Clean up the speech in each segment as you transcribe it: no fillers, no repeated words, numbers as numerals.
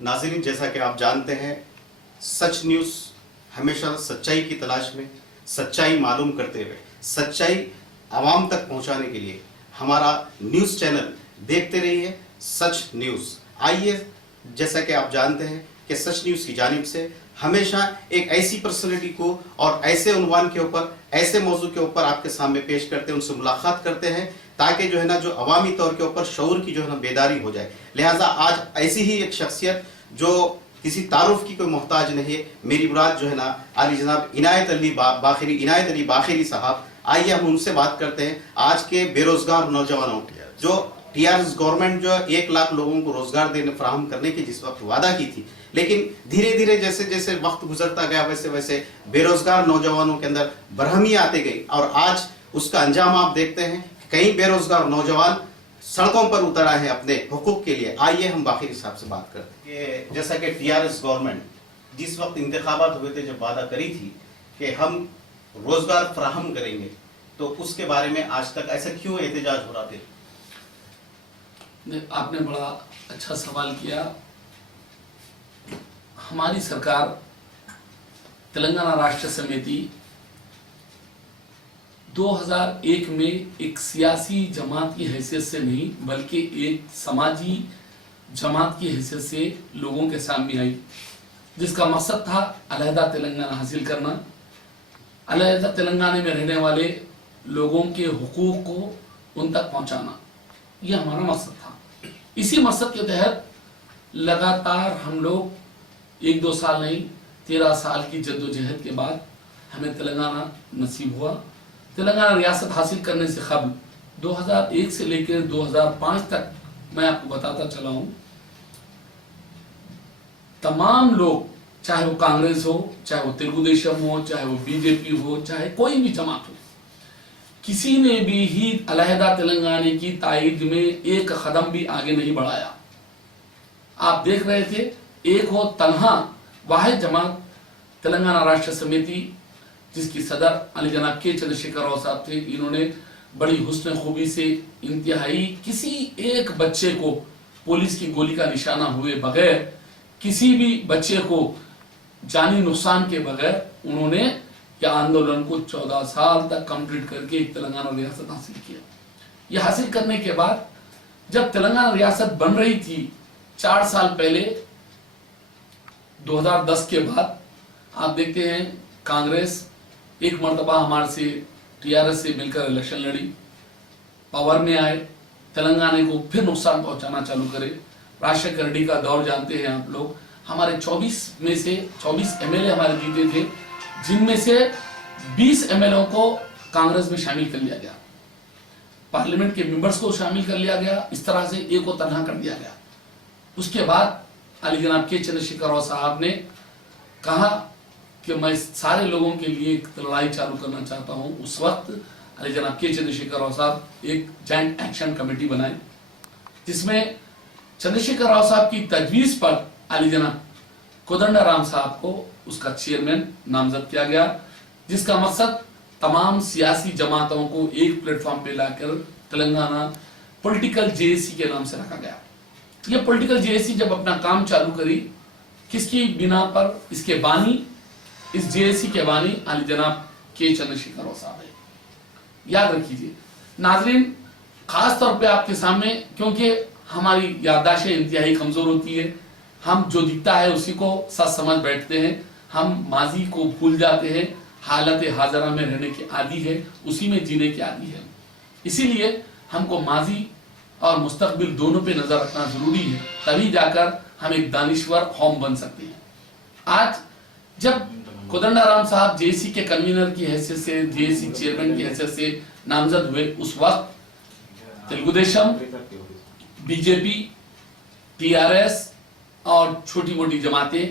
नाज़रीन, जैसा कि आप जानते हैं, सच न्यूज़ हमेशा सच्चाई की तलाश में, सच्चाई मालूम करते हुए सच्चाई आवाम तक पहुंचाने के लिए हमारा न्यूज़ चैनल देखते रहिए सच न्यूज़। आइए, जैसा कि आप जानते हैं कि सच न्यूज़ की जानिब से हमेशा एक ऐसी पर्सनैलिटी को और ऐसे उन्वान के ऊपर, ऐसे मौजू के ऊपर आपके सामने पेश करते हैं, उनसे मुलाकात करते हैं, ताकि जो है ना जो अवामी तौर के ऊपर शऊर की जो है ना बेदारी हो जाए। लिहाजा आज ऐसी ही एक शख्सियत जो किसी तारुफ की कोई मोहताज नहीं है, मेरी मुराद जो है ना आली जनाब इनायत अली बाखरी साहब। आइए हम उनसे बात करते हैं। आज के बेरोजगार नौजवानों जो टीआरएस गवर्नमेंट जो 1 लाख लोगों को रोजगार देने फराहम करने की जिस वक्त वादा की थी, लेकिन धीरे धीरे जैसे जैसे वक्त गुजरता गया वैसे वैसे बेरोजगार नौजवानों के अंदर बरहमी आते गई और आज उसका अंजाम आप देखते हैं। कई बेरोजगार नौजवान सड़कों पर उतर आए हैं अपने हुकूक के लिए। आइए हम बाखरी साहब से बात करते हैं कि जैसा कि टीआरएस गवर्नमेंट जिस वक्त इंतखाबात हुए थे, जब वादा करी थी कि हम रोजगार फराहम करेंगे, तो उसके बारे में आज तक ऐसा क्यों एहतजाज हो रहा थे? आपने बड़ा अच्छा सवाल किया। हमारी सरकार तेलंगाना राष्ट्र समिति 2001 में एक सियासी जमात की हैसियत से नहीं बल्कि एक समाजी जमात की हैसियत से लोगों के सामने आई, जिसका मकसद था अलहदा तेलंगाना हासिल करना, अलहदा तेलंगाना में रहने वाले लोगों के हुकूक को उन तक पहुंचाना। यह हमारा मकसद था। इसी मकसद के तहत लगातार हम लोग 1-2 साल नहीं 13 साल की जद्दोजहद के बाद हमें तेलंगाना नसीब हुआ। तेलंगाना रियासत हासिल करने से कबल 2001 से लेकर 2005 तक मैं आपको बताता चला हूं, तमाम लोग, चाहे वो कांग्रेस हो, चाहे वो तेलुगुदेशम हो, चाहे वो बीजेपी हो, चाहे कोई भी जमात हो, किसी ने भी ही अलहदा तेलंगाना की तायद में एक कदम भी आगे नहीं बढ़ाया। आप देख रहे थे, एक हो तन्हा वाहिद जमात तेलंगाना राष्ट्र समिति, जिसकी सदर अली जनाब के चंद्रशेखर राव साहब थे। इन्होंने बड़ी हुस्न खूबी से इंतहाई किसी एक बच्चे को पुलिस की गोली का निशाना हुए बगैर, किसी भी बच्चे को जानी नुकसान के बगैर उन्होंने या आंदोलन को 14 साल तक कंप्लीट करके एक तेलंगाना रियासत हासिल किया। यह हासिल करने के बाद जब तेलंगाना रियासत बन रही थी 4 साल पहले 2010 के बाद, आप देखते हैं कांग्रेस एक मरतबा हमारे से टीआरएस से मिलकर इलेक्शन लड़ी, पावर में आए, तेलंगाना को फिर नुकसान पहुंचाना चालू करे। राजशेखर रेड्डी का दौर जानते हैं आप लोग। हमारे 24 में से 24 एमएलए हमारे जीते थे, जिनमें से 20 एमएलए को कांग्रेस में शामिल कर लिया गया, पार्लियामेंट के मेंबर्स को शामिल कर लिया गया, इस तरह से एक को तनहा कर दिया गया। उसके बाद अली जनाब के चंद्रशेखर राव साहब ने कहा कि मैं सारे लोगों के लिए एक लड़ाई चालू करना चाहता हूं। उस वक्त अली जनाब के चंद्रशेखर राव साहब एक जॉइंट एक्शन कमेटी बनाई, जिसमें चंद्रशेखर राव साहब की तजवीज पर अली जनाब कोदंडाराम साहब को उसका चेयरमैन नामजद किया गया, जिसका मकसद तमाम सियासी जमातों को एक प्लेटफॉर्म पे लाकर तेलंगाना पॉलिटिकल जेएसी के नाम से रखा गया। यह पॉलिटिकल जेएसी जब अपना काम चालू करी, किसकी बिना पर? इसके बानी, इस जेएसी के बानी अली जनाब के चंद्रशेखर राव साहब है। याद रखिए नाजरीन, खास तौर पे आपके सामने, क्योंकि हमारी याददाश्त इंतहाई कमजोर होती है, हम जो दिखता है उसी को सच समझ बैठते हैं, हम माजी को भूल जाते हैं, हालत हाजरा में रहने के आदी है, उसी में जीने के आदी है। इसीलिए हमको माजी और मुस्तकबिल दोनों पे नजर रखना जरूरी है, तभी जाकर हम एक दानिश्वर कौम बन सकते हैं। आज जब कोदंडाराम साहब जेएसी के कन्वीनर की हैसियत से, जेएसी चेयरमैन की हैसियत से नामजद हुए, उस वक्त तेलुगुदेशम, बीजेपी, टीआरएस और छोटी मोटी जमातें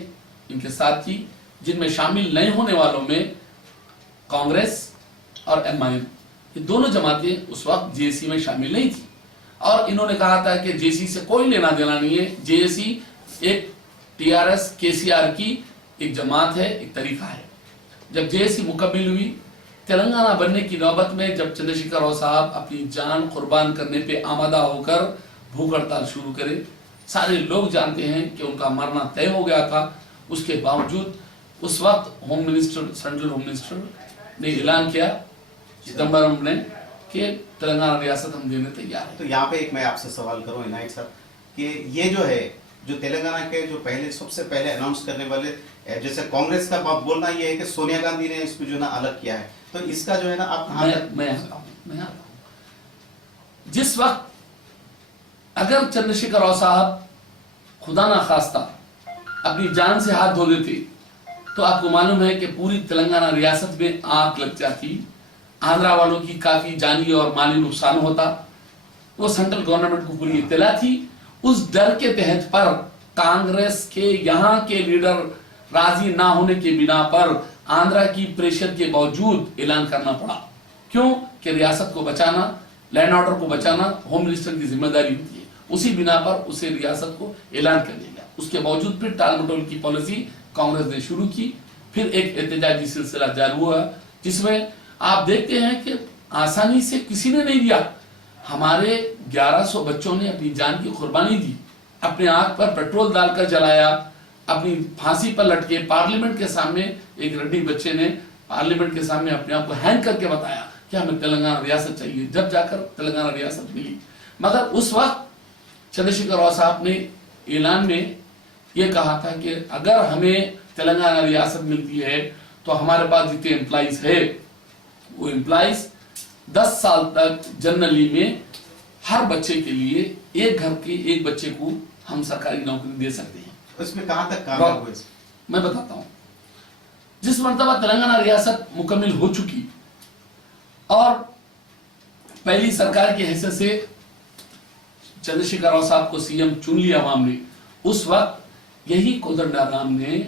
इनके साथ थी, जिनमें शामिल नहीं होने वालों में कांग्रेस और एमआईएम, ये दोनों जमातें उस वक्त जेएसी में शामिल नहीं थी। और इन्होंने कहा था कि जेएसी से कोई लेना देना नहीं है, जेएसी एक टीआरएस केसीआर की एक जमात है, एक तरीका है। जब जेएसी मुकम्मिल हुई, तेलंगाना बनने की नौबत में जब चंद्रशेखर राव साहब अपनी जान कुर्बान करने पे आमादा होकर भूख हड़ताल शुरू करे, सारे लोग जानते हैं कि उनका मरना तय हो गया था। उसके बावजूद उस वक्त home minister, central home minister ने ऐलान किया चिदम्बरम ने कि तेलंगाना रियासत हम देने तैयार हैं। तो यहाँ पे एक मैं आपसे सवाल करूं इनायत साहब कि ये जो है, जो तेलंगाना के जो पहले सबसे पहले अनाउंस करने वाले, जैसे कांग्रेस का बोलना ये है कि सोनिया गांधी ने इसको जो ना अलग किया है, तो इसका जो है ना आप कहाँ तक? मैं आता हूं। जिस वक्त अगर चंद्रशेखर राव साहब खुदा ना खास्ता अपनी जान से हाथ धो देते तो आपको मालूम है कि पूरी तेलंगाना रियासत में आग लग जाती, आंध्रा वालों की काफी जानी और माली नुकसान होता। वो सेंट्रल गवर्नमेंट को पूरी इत्तला थी। उस डर के तहत पर कांग्रेस के यहाँ के लीडर राजी ना होने के बिना पर आंध्रा की प्रेशर के बावजूद ऐलान करना पड़ा। क्यों? कि रियासत को बचाना, लैंड ऑर्डर को बचाना होम मिनिस्टर की जिम्मेदारी होती है। उसी बिना पर उसे रियासत को ऐलान कर दिया गया। उसके बावजूद फिर टाल मटोल की पॉलिसी कांग्रेस ने शुरू की। फिर एक एहतजाजी सिलसिला जारी हुआ जिसमें आप देखते हैं कि आसानी से किसी ने नहीं दिया। हमारे 1100 बच्चों ने अपनी जान की कुर्बानी दी, अपने आंख पर पेट्रोल डालकर जलाया, अपनी फांसी पर लटके। पार्लियामेंट के सामने एक रड्डी बच्चे ने पार्लियामेंट के सामने अपने आप को हैंग करके बताया कि हमें तेलंगाना रियासत चाहिए, जब जाकर तेलंगाना रियासत मिली। मगर उस वक्त चंद्रशेखर राव साहब ने ऐलान में यह कहा था कि अगर हमें तेलंगाना रियासत मिलती है तो हमारे पास जितने एम्प्लॉइज है वो एम्प्लॉइज 10 साल तक जनरली में हर बच्चे के लिए एक घर के एक बच्चे को हम सरकारी नौकरी दे सकते हैं। उसमें कहां तक काम हुए? मैं बताता हूं। जिस मर्तबा तेलंगाना रियासत मुकम्मल हो चुकी और पहली सरकार की हैसियत से चंद्रशेखर राव साहब को सीएम चुन लिया अवाम ने, उस वक्त यही कोदंडाराम ने,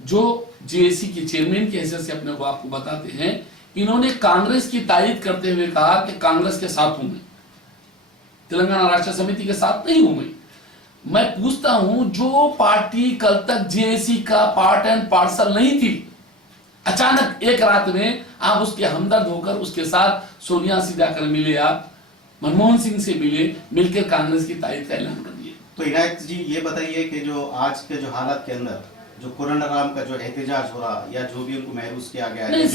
जो जेएसी के चेयरमैन की हैसियत से अपने को आपको बताते हैं, इन्होंने कांग्रेस की तारीफ करते हुए कहा कि कांग्रेस के साथ हूं मैं, तेलंगाना राष्ट्र समिति के साथ नहीं हूं मैं पूछता हूं, जो पार्टी कल तक जेएसी का पार्ट एंड पार्सल नहीं थी, अचानक एक रात में आप उसके हमदर्द होकर उसके साथ सोनिया से जाकर मिले, आप मनमोहन सिंह से मिले, मिलकर कांग्रेस की तारीफ का ऐलान कर दिया। तो इनायत जी ये बताइए कि जो आज के जो हालात के अंदर जो कोदंडाराम का जो एहतजाज हो रहा या जो भी उनको महसूस किया गया है,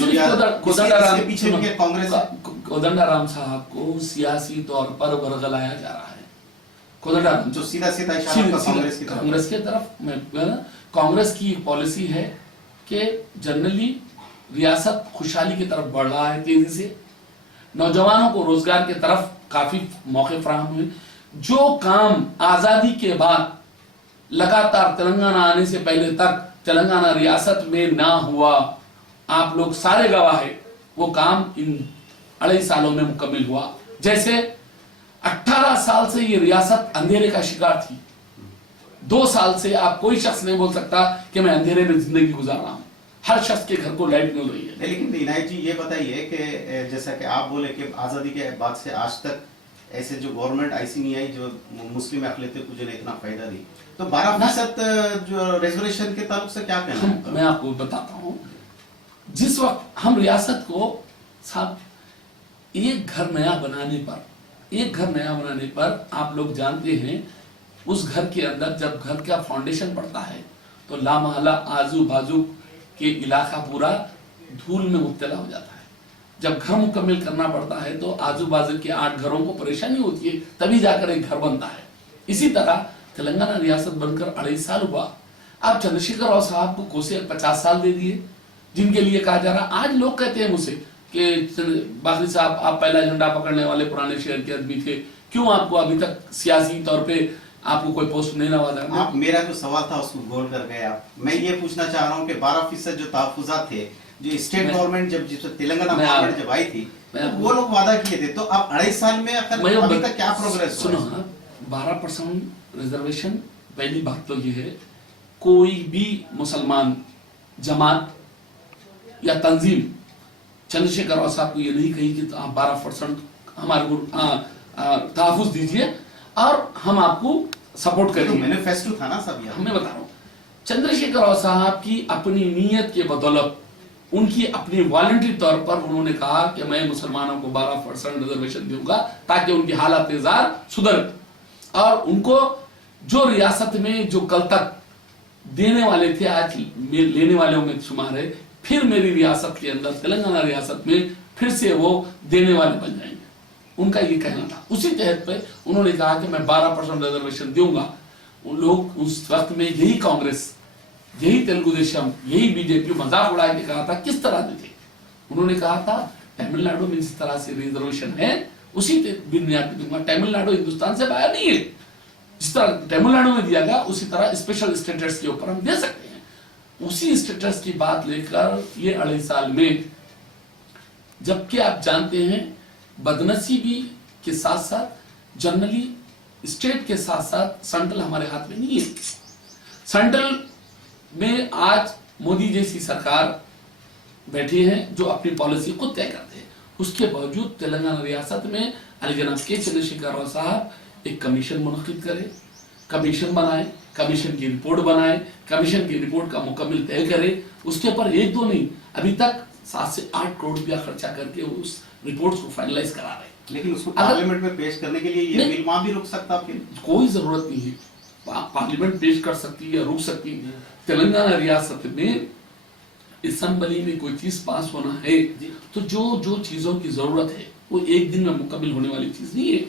कोदंडाराम पीछे भी कांग्रेस, कोदंडाराम साहब को सियासी तौर पर बरगलाया जा रहा है। कोदंडाराम जो सीधा सीधा इशारा कांग्रेस की तरफ कांग्रेस की पॉलिसी है कि जनरली रियासत खुशहाली की तरफ बढ़ रहा है तेजी से, नौजवानों को रोजगार की तरफ काफी मौके फराहम हुए। जो काम आजादी के बाद लगातार तेलंगाना आने से पहले तक तेलंगाना रियासत में ना हुआ, आप लोग सारे गवाह हैं, वो काम इन 2.5 सालों में मुकम्मल हुआ। जैसे 18 साल से ये रियासत अंधेरे का शिकार थी। 2 साल से आप कोई शख्स नहीं बोल सकता कि मैं अंधेरे में जिंदगी गुजार रहा हूं। हर शख्स के घर को लाइट मिल रही है। लेकिन इनायत जी ये बताइए कि जैसा कि आप बोले कि आजादी के बाद से आज तक ऐसे जो गवर्नमेंट ऐसी नहीं आई जो मुस्लिम अक़लियत को जो इतना फायदा दी, तो 12% जो रिजर्वेशन के ताल्लुक से क्या कहना है? मैं आपको बताता हूं, जिस वक्त हम रियासत को साहब एक घर नया बनाने पर आप लोग जानते हैं, उस घर के अंदर जब घर का फाउंडेशन पड़ता है तो लामहला आजू बाजू के इलाका पूरा धूल में मुब्तला हो जाता है। जब घर मुकम्मल करना पड़ता है तो आजू बाजू के 8 घरों को परेशानी होती है, तभी जाकर एक घर बनता है। इसी तरह तेलंगाना रियासत बनकर 2.5 साल हुआ। अब चंद्रशेखर राव साहब को कोसे 50 साल दे दिए, जिनके लिए कहा जा रहा। आज लोग कहते हैं मुझसे कि बाखरी साहब आप पहला झंडा पकड़ने वाले पुराने शहर के आदमी थे, क्यों आपको अभी तक सियासी तौर पे आपको कोई पोस्ट नहीं नवाजा? आप मेरा जो सवाल था उसको गोल कर गए आप। मैं ये पूछना चाह रहा हूँ कि 12% जो तहफुजात थे जो स्टेट गवर्नमेंट जब तेलंगाना गवर्नमेंट जब आई थी तो वो लोग वादा किए थे, तो अब 2.5 साल में अभी तक क्या प्रोग्रेस? सुनो ना, 12% रिजर्वेशन, पहली बात तो ये है, कोई भी मुसलमान जमात या तंजीम चंद्रशेखर राव साहब को ये नहीं कही कि आप 12% हमारे को तहफुज दीजिए और हम आपको सपोर्ट करेंगे। मैनिफेस्टो था ना सब, हमें बता रहा हूं, चंद्रशेखर राव साहब की अपनी नीयत के बदौलत, उनकी अपनी वॉलंटरी तौर पर उन्होंने कहा कि मैं मुसलमानों को 12% रिजर्वेशन दूंगा ताकि उनकी हालत जार सुधर और उनको जो रियासत में जो कल तक देने वाले थे आज लेने वालों में शुमार है, फिर मेरी रियासत के अंदर तेलंगाना रियासत में फिर से वो देने वाले बन जाएंगे, उनका ये कहना था। उसी तहत पे उन्होंने कहा कि मैं 12% रिजर्वेशन दूंगा। उन लोग उस वक्त में यही कांग्रेस, यही तेलुगु देशम, यही बीजेपी मजाक उड़ा के कहा था। किस तरह के थे? उन्होंने कहा था तमिलनाडु में जिस तरह से रिजर्वेशन है उसी बुनियाद पे दूंगा। तमिलनाडु हिंदुस्तान से बाहर नहीं है, जिस तरह तमिलनाडु में दिया गया उसी तरह स्पेशल स्टेटस के ऊपर हम दे सकते हैं। उसी स्टेटस की बात लेकर ये 2.5 साल में, जबकि आप जानते हैं बदनसीबी के साथ साथ जनरली स्टेट के साथ साथ सेंट्रल हमारे हाथ में नहीं है। सेंट्रल में आज मोदी जैसी सरकार बैठी है जो अपनी पॉलिसी खुद तय करते हैं। उसके बावजूद तेलंगाना रियासत में अली जनाब के चंद्रशेखर राव साहब एक कमीशन मुनक्किद करे, कमीशन बनाए, कमीशन की रिपोर्ट बनाए, कमीशन की रिपोर्ट का मुकम्मल तय करे। उसके ऊपर 1-2 नहीं, अभी तक 7 से 8 करोड़ रुपया खर्चा करके उस रिपोर्ट को फाइनलाइज करा रहे हैं। लेकिन उसको पार्लियामेंट में पेश करने के लिए ये बिल वहां भी रुक सकता, फिर कोई जरूरत नहीं है। पार्लियामेंट पेश कर सकती है या रुक सकती है। तेलंगाना रियासत में असेंबली में कोई चीज पास होना है तो जो चीजों की जरूरत है वो एक दिन में मुकम्मल होने वाली चीज नहीं है।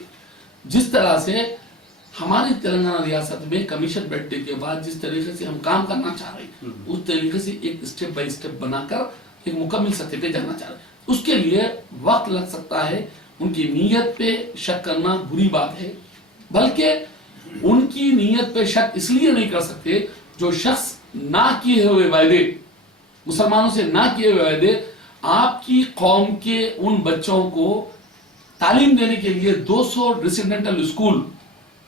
जिस तरह से हमारी तेलंगाना रियासत में कमीशन बैठने के बाद जिस तरीके से हम काम करना चाह रहे हैं उस तरीके से एक स्टेप बाय स्टेप बनाकर एक मुकम्मल सतह पे जाना चाह रहे हैं। उसके लिए वक्त लग सकता है। उनकी नीयत पे शक करना बुरी बात है, बल्कि उनकी नीयत पे शक इसलिए नहीं कर सकते जो शख्स ना किए हुए वायदे, मुसलमानों से ना किए हुए वायदे, आपकी कौम के उन बच्चों को तालीम देने के लिए 200 रेसिडेंटल स्कूल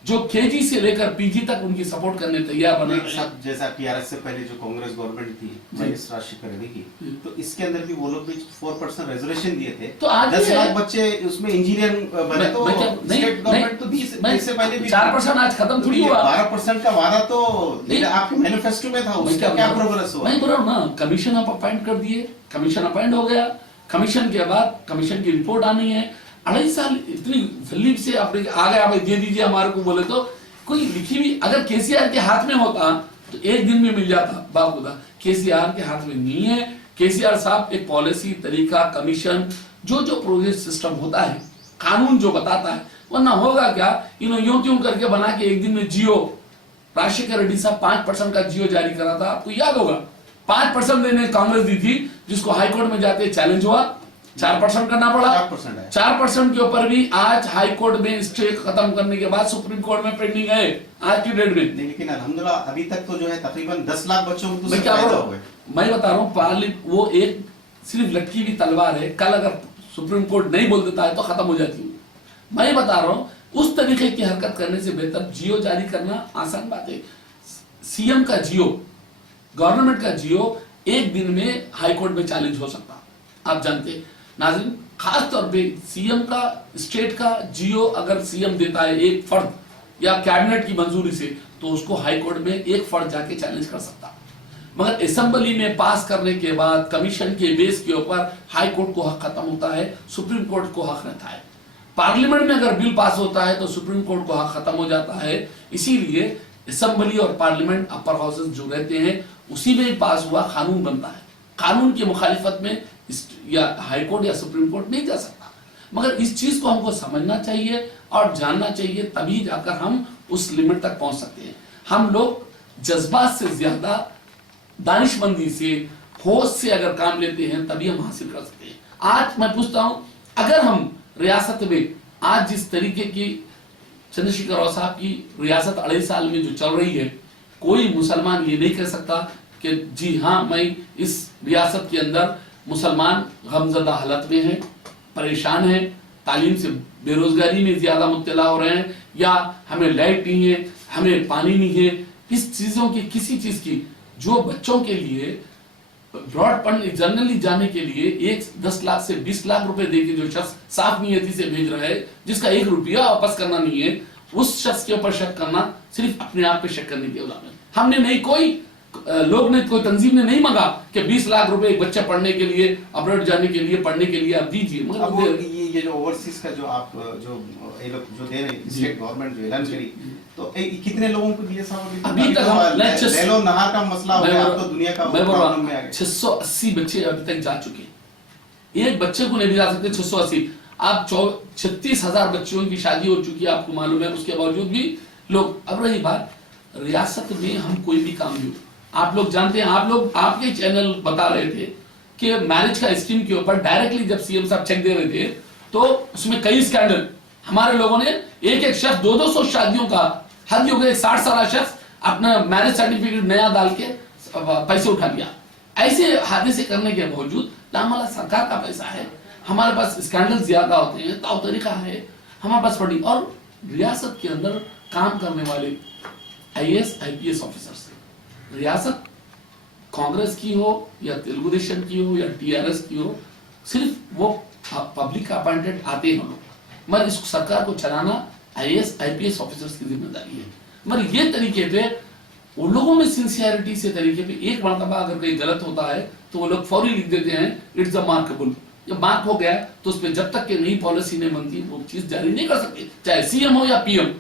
जो केजी से लेकर पीजी तक उनकी सपोर्ट करने तैयार बने। जैसा टीआरएस से पहले जो कांग्रेस गवर्नमेंट थी महेश राजशेखर रेड्डी की, तो इसके अंदर भी वो लोग भी 4% रिजर्वेशन दिए थे। तो आज 10 लाख बच्चे उसमें इंजीनियर बने, तो स्टेट गवर्नमेंट तो 20 से पहले भी 4% आज खत्म थोड़ी हुआ। 12% का वादा तो आपके मैनिफेस्टो में था, उसका क्या प्रोग्रेस हुआ? नहीं बोल रहा हूं ना, कमीशन आप अपॉइंट कर दिए, कमीशन अपॉइंट हो गया, कमीशन के बाद कमीशन की रिपोर्ट आनी है। 2.5 साल इतनी जल्दी से आपने आ गया, दे दीजिए हमारे को बोले तो कोई लिखी भी अगर केसीआर के हाथ में होता तो एक दिन में मिल जाता। बाखुदा केसीआर के हाथ में नहीं है। केसीआर साहब एक पॉलिसी, तरीका, कमीशन, जो प्रोग्रेस सिस्टम होता है, कानून जो बताता है, वरना होगा क्या, इन्होंने यूं त्यों करके बना के एक दिन में जियो, राजशेखर रेड्डी साहब 5% का जियो जारी करा था, आपको याद होगा। 5% देने कांग्रेस दी थी, जिसको हाईकोर्ट में जाके चैलेंज हुआ, 4% करना पड़ा। 4% के ऊपर भी आज हाई कोर्ट में स्टे खत्म करने के बाद सुप्रीम कोर्ट में पेंडिंग है आज की डेट में। लेकिन अल्हम्दुलिल्लाह अभी तक तो जो है तकरीबन 10 लाख बच्चों को मैं क्या बोल रहा हूँ, मैं बता रहा हूँ, वो एक सिर्फ लटकी हुई तलवार है। कल अगर सुप्रीम कोर्ट नहीं बोल देता है तो खत्म हो जाती है। मैं बता रहा हूँ उस तरीके की हरकत करने से बेहतर जियो जारी करना आसान बात है। सीएम का जियो, गवर्नमेंट का जियो एक दिन में हाई कोर्ट में चैलेंज हो सकता, आप जानते हैं नाज़रीन। खास तौर पे सीएम का, स्टेट का जियो अगर सीएम देता है एक फर्द या कैबिनेट की मंजूरी से, तो उसको हाई कोर्ट में एक फर्द जाके चैलेंज कर सकता। मगर असेंबली में पास करने के बाद कमीशन के बेस के ऊपर हाई कोर्ट को हक खत्म होता है, सुप्रीम कोर्ट को हक रहता है। पार्लियामेंट में अगर बिल पास होता है तो सुप्रीम कोर्ट को हक खत्म हो जाता है। इसीलिए असेंबली और पार्लियामेंट, अपर हाउसेस जो रहते हैं, उसी में पास हुआ कानून बनता है। कानून की मुखालिफत में या हाई कोर्ट या सुप्रीम कोर्ट नहीं जा सकता। मगर इस चीज को हमको समझना चाहिए और जानना चाहिए, तभी जाकर हम उस लिमिट तक पहुंच सकते हैं। हम लोग जज्बात से ज्यादा दानिशमंदी से, होश से अगर काम लेते हैं तभी हम हासिल कर सकते हैं। आज मैं पूछता हूं, अगर हम रियासत में आज जिस तरीके की चंद्रशेखर राव साहब की रियासत 2.5 साल में जो चल रही है, कोई मुसलमान ये नहीं कह सकता कि जी हाँ मैं इस रियासत के अंदर मुसलमान गमजदा हालत में हैं, परेशान हैं, तालीम से बेरोजगारी में ज्यादा मुब्तला हो रहे हैं, या हमें लाइट नहीं है, हमें पानी नहीं है। इस चीजों की, किसी चीज की जो बच्चों के लिए ब्रॉड जनरली जाने के लिए 10 लाख से 20 लाख रुपए देके जो शख्स साफ नियति से भेज रहा है, जिसका 1 रुपया वापस करना नहीं है, उस शख्स के ऊपर शक करना सिर्फ अपने आप पे शक करने के उलामे। हमने नहीं कोई लोग ने, कोई तंजीम ने नहीं मांगा कि 20 लाख रुपए एक बच्चे पढ़ने के लिए, अब्रॉड जाने के लिए, पढ़ने के लिए आप दीजिए। मगर अब ये जो ओवरसीज का जो आप जो ये लोग जो दे रहे हैं, स्टेट गवर्नमेंट जो ऐलान करी, तो कितने लोगों को दिए साहब? अभी तक हम लेलो नहार का मसला हो गया, अब तो दुनिया का प्रॉब्लम में आ गया। 680 बच्चे अभी तक जा चुके हैं। एक बच्चे को नहीं जा सकते 680। आप 36,000 बच्चों की शादी हो चुकी है, आपको मालूम है, उसके बावजूद भी लोग। अब रही बात रियासत में हम कोई भी काम भी, आप लोग जानते हैं, आप लोग आपके चैनल बता रहे थे कि मैरिज का स्कीम के ऊपर डायरेक्टली जब सीएम साहब चेक दे रहे थे तो उसमें कई स्कैंडल, हमारे लोगों ने एक एक शख्स 200 शादियों का, हद हो गए 60 साल शख्स अपना मैरिज सर्टिफिकेट नया डाल के पैसे उठा लिया। ऐसे हादसे करने के बावजूद हमारा सरकार का पैसा है, हमारे पास स्कैंडल ज्यादा होते हैं, तो तरीका है हमारे पास फंडिंग। और रियासत के अंदर काम करने वाले आईएएस आईपीएस ऑफिसर्स, रियासत कांग्रेस की हो या तेलुगु देशम की हो या टीआरएस की हो, सिर्फ वो पब्लिक का अपॉइंटेड आते हैं लोग, मगर इस सरकार को चलाना आईएएस आईपीएस ऑफिसर्स की जिम्मेदारी है। मगर ये तरीके पे उन लोगों में सिंसियरिटी से तरीके पे एक मरतबा अगर कहीं गलत होता है तो वो लोग फौरी लिख देते हैं इट्स अ मार्केबल। जब मार्क हो गया तो उस पर जब तक कि नई पॉलिसी नहीं बनती वो चीज जारी नहीं कर सकते, चाहे सीएम हो या पीएम।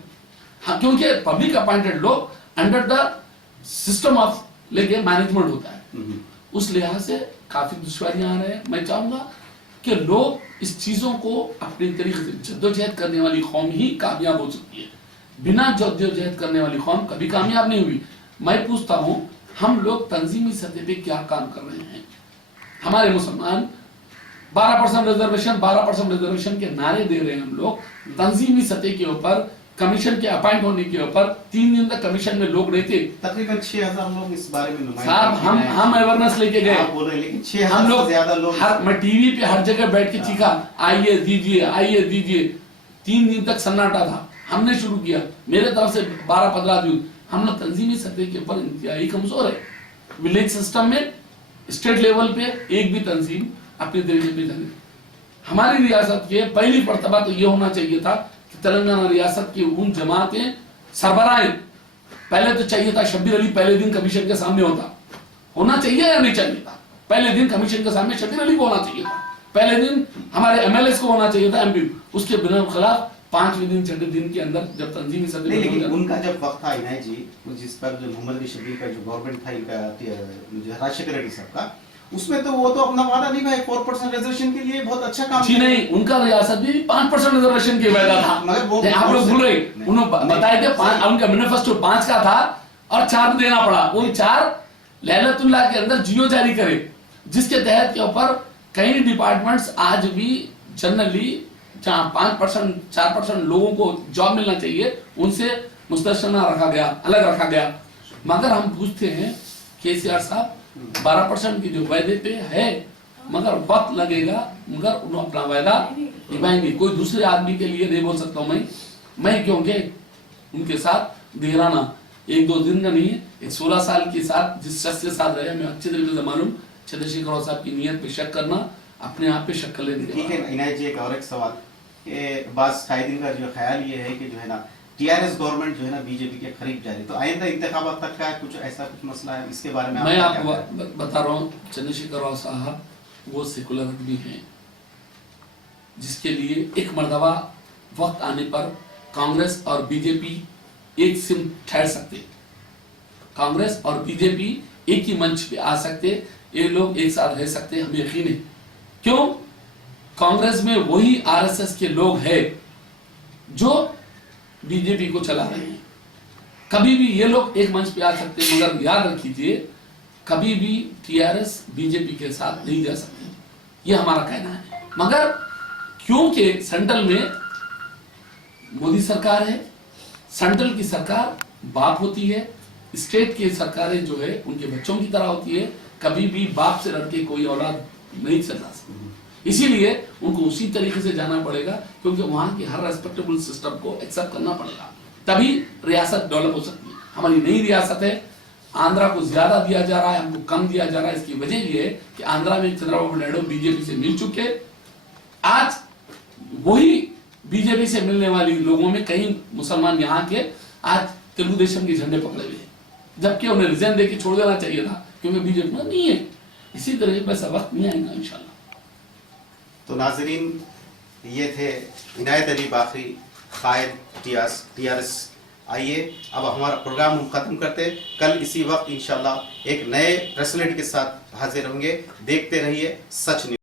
हाँ, क्योंकि पब्लिक अपॉइंटेड लोग अंडर द सिस्टम ऑफ लेके मैनेजमेंट होता है, उस लिहाज से काफी दुश्वारियां आ रहे हैं। मैं चाहूंगा कि लोग इस चीजों को अपने तरीके से, जद्दोजहद करने वाली कौम ही कामयाब हो सकती है, बिना जद्दोजहद करने वाली कौम कभी कामयाब नहीं हुई। मैं पूछता हूं, हम लोग तंजीमी सतह पे क्या काम कर रहे हैं? हमारे मुसलमान 12% रिजर्वेशन 12% रिजर्वेशन के नारे दे रहे हैं हम लोग, तंजीमी सतह के ऊपर कमीशन के अपॉइंट होने के ऊपर 3 दिन तक कमीशन में लोग रहते, तकरीबन 6,000 लोग इस बारे में साहब हम अवेयरनेस लेके गए, बोल रहे हैं, लेकिन 6,000 हम लोग से ज्यादा लोग, मैं टीवी पे हर जगह बैठ के चीखा आइए दीजिए आइए दीजिए। 3 दिन तक सन्नाटा था, हमने शुरू किया, मेरे तरफ से 12-15 दिन। हम लोग तंजीमी सतह के ऊपर इंतहाई कमजोर है। विलेज सिस्टम में स्टेट लेवल पे एक भी तंजीम अपने तरीके पे जाने। हमारी रियासत के पहली मर्तबा तो ये होना चाहिए था कि तेलंगाना रियासत की उन जमातें सरबराह, पहले तो चाहिए था शब्बीर अली पहले दिन कमीशन के सामने होना चाहिए या नहीं चाहिए था? पहले दिन कमीशन के सामने शब्बीर अली को होना चाहिए था, पहले दिन हमारे एमएलए को होना चाहिए था, एमपी। उसके बिना खिलाफ 5वें दिन 6वें दिन के अंदर जब तंजीमी सतह, लेकिन उनका जब वक्त था इनायत जी, जिस पर जो मोहम्मद अली शबीर का जो गवर्नमेंट था इनका राजशेखर रेड्डी साहब का, उसमें तो वो तो अपना वादा नहीं भाई 4% रिजर्वेशन के लिए बहुत अच्छा काम जी नहीं, उनका रियासत भी 5% रिजर्वेशन के वादा था, मगर वो आप लोग भूल रहे। उन्होंने बताए थे 5, उनका मैनिफेस्टो 5 का था और 4 देना पड़ा। वो 4 लैलतुल्लाह के अंदर जियो जारी करे, जिसके तहत के ऊपर कई डिपार्टमेंट्स आज भी जनरली जहां 5% 4% लोगों को जॉब मिलना चाहिए उनसे मुस्तस्ना रखा गया, अलग रखा गया। मगर हम पूछते हैं केसीआर साहब 12% की जो वायदे पे है, मगर वक्त लगेगा, मगर उन्होंने अपना वायदा निभाएंगे। कोई दूसरे आदमी के लिए नहीं बोल सकता हूं मैं क्योंकि उनके साथ देहराना 1-2 दिन का नहीं है, एक 16 साल के साथ जिस शख्स के साथ रहे, मैं अच्छे तरीके से मालूम। चंद्रशेखर राव साहब की नीयत पे शक करना अपने आप पे शक कर लेने। ठीक है इनायत जी, एक और एक सवाल कि बास कायदीन का जो ख्याल ये है कि जो है ना टीआरएस गवर्नमेंट जो है ना बीजेपी के करीब जा रही, तो आइंदा इंतखाबात तक का कुछ ऐसा कुछ मसला है, इसके बारे में मैं आपको बता रहा हूँ। चंद्रशेखर राव साहब वो सेकुलर आदमी हैं जिसके लिए एक मर्तबा वक्त आने पर कांग्रेस और बीजेपी एक सिम ठहर सकते, कांग्रेस और बीजेपी एक ही मंच पे आ सकते, ये लोग एक साथ रह सकते, हमें यकीन है। क्यों? कांग्रेस में वही आरएसएस के लोग हैं जो बीजेपी को चला रहे हैं। कभी भी ये लोग एक मंच पे आ सकते, मगर याद रखिए कभी भी टीआरएस बीजेपी के साथ नहीं जा सकते, ये हमारा कहना है। मगर क्योंकि सेंट्रल में मोदी सरकार है, सेंट्रल की सरकार बाप होती है, स्टेट की सरकारें जो है उनके बच्चों की तरह होती है, कभी भी बाप से लड़के कोई औलाद नहीं चला सकती। इसीलिए उनको उसी तरीके से जाना पड़ेगा, क्योंकि वहां की हर रेस्पेक्टेबल सिस्टम को एक्सेप्ट करना पड़ेगा, तभी रियासत डेवलप हो सकती है। हमारी नई रियासत है, आंध्रा को ज्यादा दिया जा रहा है, हमको कम दिया जा रहा है। इसकी वजह यह है कि आंध्रा में चंद्रबाबू नायडू बीजेपी से मिल चुके, आज वही बीजेपी से मिलने वाली लोगों में कई मुसलमान यहाँ के आज तेलुगु देशम के झंडे पकड़े हुए हैं, जबकि उन्हें रिजाइन दे के छोड़ देना चाहिए था, क्योंकि बीजेपी में नहीं है। इसी तरह से वैसा वक्त नहीं आएगा इंशाल्लाह। तो नाजरीन, ये थे इनायत अली बाकरी, कायद टीआरएस। आइए अब हमारा प्रोग्राम हम खत्म करते हैं। कल इसी वक्त इंशाल्लाह एक नए प्रेस रिलेट के साथ हाजिर होंगे। देखते रहिए सच न्यूज़।